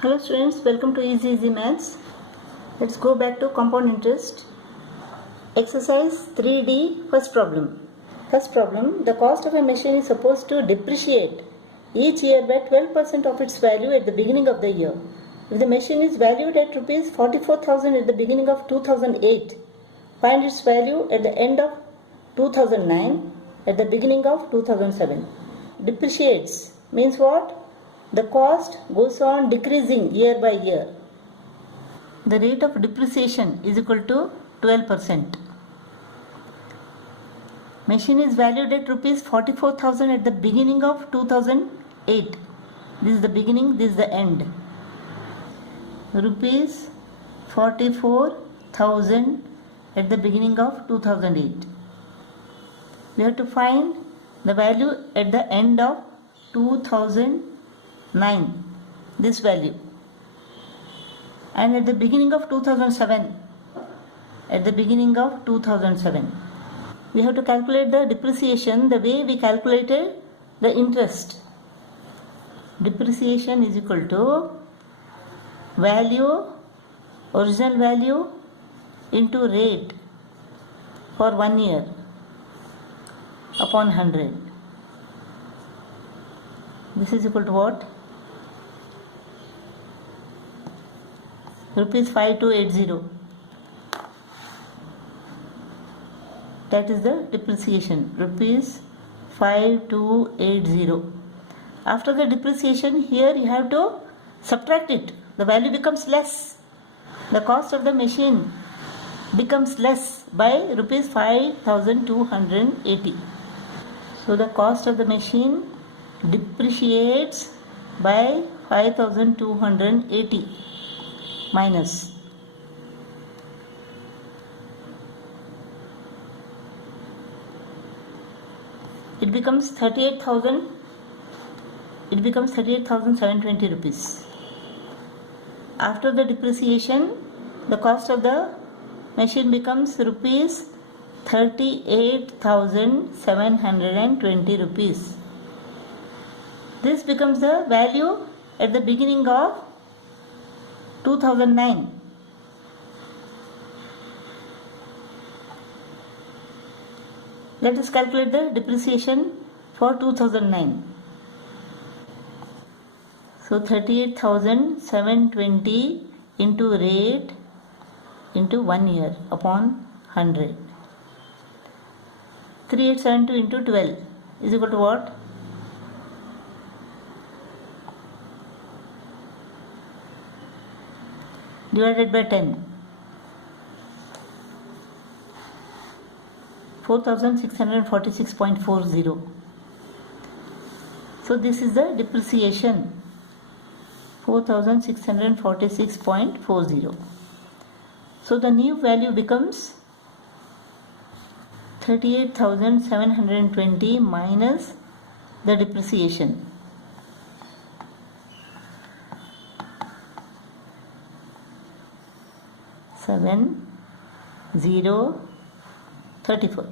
Hello students, welcome to Easy Maths. Let's go back to compound interest. Exercise 3D, first problem. First problem, the cost of a machine is supposed to depreciate each year by 12% of its value at the beginning of the year. If the machine is valued at rupees 44,000 at the beginning of 2008, find its value at the end of 2009, at the beginning of 2007. Depreciates means what? The cost goes on decreasing year by year. The rate of depreciation is equal to 12%. Machine is valued at rupees 44,000 at the beginning of 2008. This is the beginning, this is the end. Rupees 44,000 at the beginning of 2008. We have to find the value at the end of 2009, this value, and at the beginning of 2007, we have to calculate the depreciation the way we calculated the interest. Depreciation is equal to value, original value into rate for 1 year upon 100. This is equal to what? Rupees 5280. That is the depreciation. Rupees 5280. After the depreciation, here you have to subtract it. The value becomes less. The cost of the machine becomes less by rupees 5280. So the cost of the machine depreciates by 5280 minus it becomes 38,720 rupees. After the depreciation, the cost of the machine becomes rupees 38,720 rupees. This becomes the value at the beginning of 2009. Let us calculate the depreciation for 2009. So 38,720 into rate into 1 year upon 100. 3872 into 12 is equal to what? Divided by 10. 4646.40. So this is the depreciation. 4646.40. So the new value becomes 38,720 minus the depreciation. 7034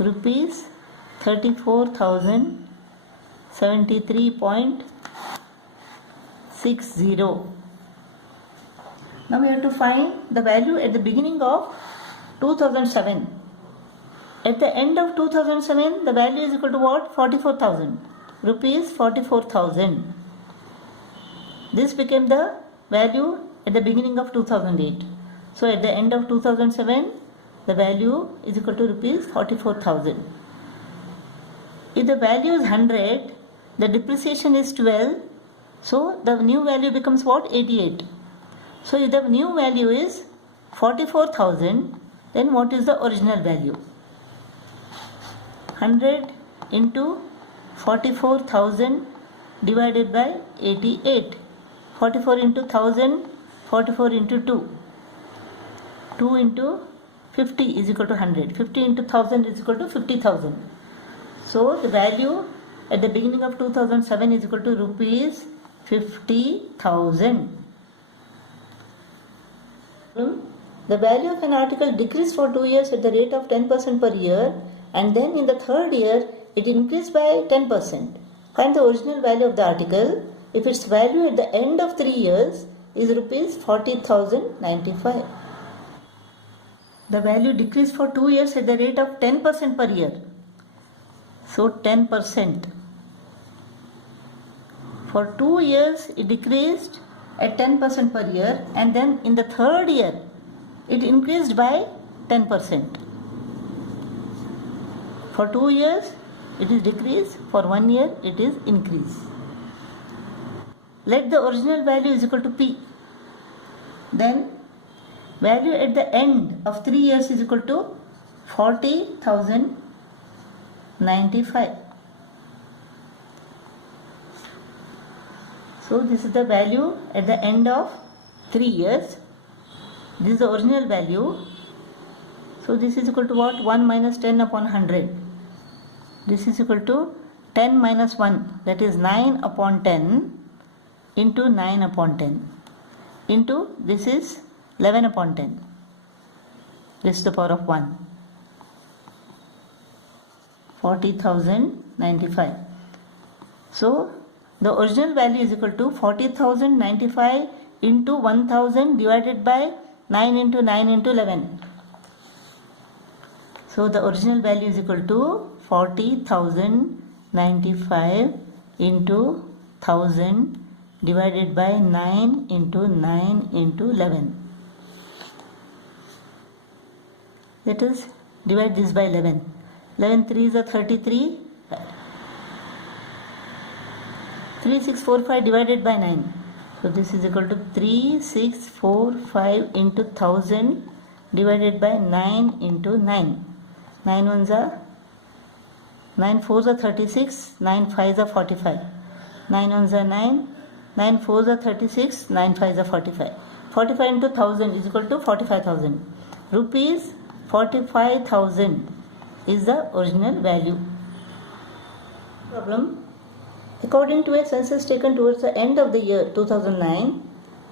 rupees 34,073.60. Now we have to find the value at the beginning of 2007. At the end of 2007, the value is equal to what? 44,000 rupees. 44,000. This became the value at the beginning of 2008. So at the end of 2007, the value is equal to rupees 44,000. If the value is 100, the depreciation is 12. So the new value becomes what? 88. So if the new value is 44,000, then what is the original value? 100 into 44,000 divided by 88. 44 into 1000, 44 into 2. 2 into 50 is equal to 100. 50 into 1000 is equal to 50,000. So the value at the beginning of 2007 is equal to rupees 50,000. The value of an article decreased for 2 years at the rate of 10% per year, and then in the third year it increased by 10%. Find the original value of the article if its value at the end of 3 years is rupees 40,095. The value decreased for 2 years at the rate of 10% per year. So 10%. For 2 years it decreased at 10% per year, and then in the third year it increased by 10%. For 2 years it is decreased, for 1 year it is increase. Let the original value is equal to P. Then value at the end of 3 years is equal to 40,095. So this is the value at the end of 3 years. This is the original value. So this is equal to what? 1 minus 10 upon 100. This is equal to 10 minus 1, that is 9 upon 10 into 9 upon 10 into this is 11 upon 10. This is the power of 1. 40,095. So the original value is equal to 40,095 into 1000 divided by 9 into 9 into 11. So the original value is equal to 40,095 into 1000 divided by 9 into 9 into 11. Let us divide this by 11. 11 3s are 33. 3645 divided by 9. So this is equal to 3645 into 1000 divided by 9 into 9. 9 ones are 9 4s are 36, 9 5s are 45. 9 ones are 9, 9 4s are 36, 9 5s are 45. 45 into 1000 is equal to 45,000. Rupees 45,000 is the original value. Problem. According to a census taken towards the end of the year 2009,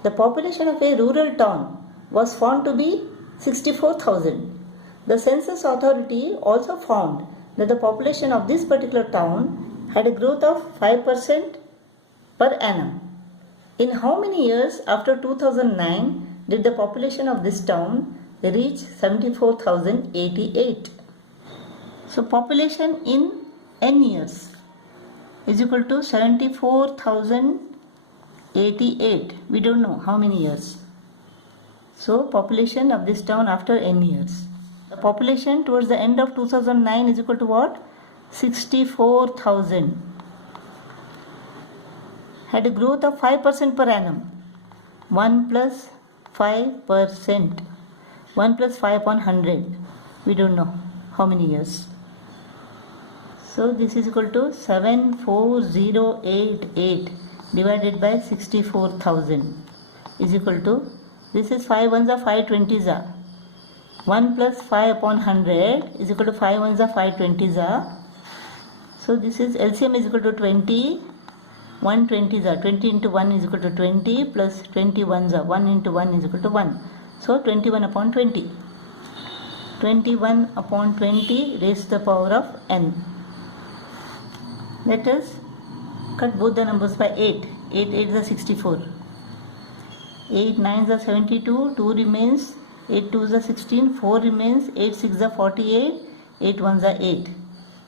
the population of a rural town was found to be 64,000. The census authority also found that the population of this particular town had a growth of 5% per annum. In how many years after 2009 did the population of this town reach 74,088? So population in n years is equal to 74,088. We don't know how many years. So population of this town after n years. The population towards the end of 2009 is equal to what? 64,000. Had a growth of 5% per annum. 1 plus 5%. 1 plus 5 upon 100. We don't know how many years. So this is equal to 74088 divided by 64,000 is equal to, this is 5 ones are 5 20s are. 1 plus 5 upon 100 is equal to 5 ones are 5 20s are. So this is LCM is equal to 20, 1 20s are. 20 into 1 is equal to 20 plus 20 ones are. 1 into 1 is equal to 1. So 21 upon 20. 21 upon 20 raised to the power of n. Let us cut both the numbers by 8. 8 8 is 64. 8 9 is 72. 2 remains. 8 2 is 16. 4 remains. 8 6 is 48. 8 1 is 8.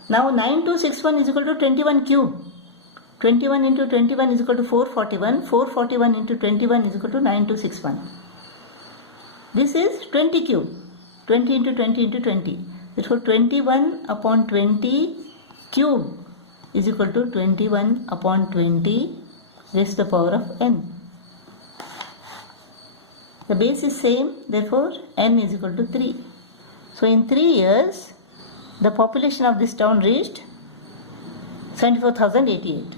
Now 9261 is equal to 21 cube. 21 into 21 is equal to 441. 441 into 21 is equal to 9261. This is 20 cube. 20 into 20 into 20. Therefore 21 upon 20 cube is equal to 21 upon 20 raised to the power of n. The base is same, therefore n is equal to 3. So in 3 years, the population of this town reached 74,088.